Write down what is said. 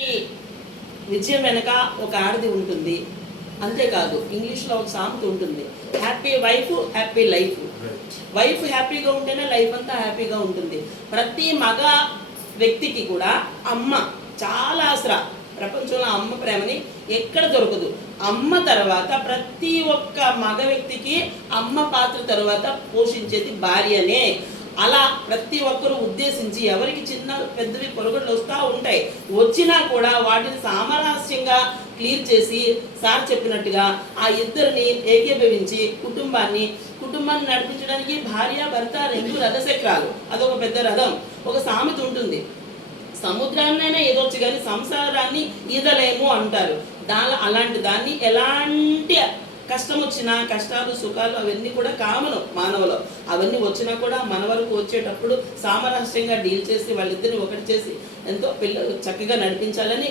ఈ విజయం వెనక ఒక ఆడది ఉంటుంది. అంతేకాదు ఇంగ్లీష్లో ఒక సామెత ఉంటుంది, happy wife happy life. Wife హ్యాపీగా ఉంటేనే లైఫ్ అంతా హ్యాపీగా ఉంటుంది. ప్రతి మగ వ్యక్తికి కూడా అమ్మ చాలా ఆసరా. ప్రపంచంలో అమ్మ ప్రేమని ఎక్కడ దొరకదు. అమ్మ తర్వాత ప్రతి ఒక్క మగ వ్యక్తికి అమ్మ పాత్ర తర్వాత పోషించేది భార్యనే. అలా ప్రతి ఒక్కరూ ఉద్దేశించి ఎవరికి చిన్న పెద్దవి పొరగడ్లు వస్తూ ఉంటాయి, వచ్చినా కూడా వాటిని సామరస్యంగా క్లియర్ చేసి సార్ చెప్పినట్టుగా ఆ ఇద్దరిని ఏకీభవించి కుటుంబాన్ని నడిపించడానికి భార్య భర్త రెండు రథచక్రాలు, అదొక పెద్ద రథం. ఒక సామెత ఉంటుంది, సముద్రాన్నైనా ఈదొచ్చు కానీ సంసారాన్ని ఈదలేము అంటారు. అలాంటి దాన్ని ఎలాంటి కష్టం వచ్చినా, కష్టాలు సుఖాలు అవన్నీ కూడా కామను మానవులు. అవన్నీ వచ్చినా కూడా మన వరకు వచ్చేటప్పుడు సామరస్యంగా డీల్ చేసి వాళ్ళిద్దరిని ఒకటి చేసి ఎంతో పిల్లలు చక్కగా నడిపించాలని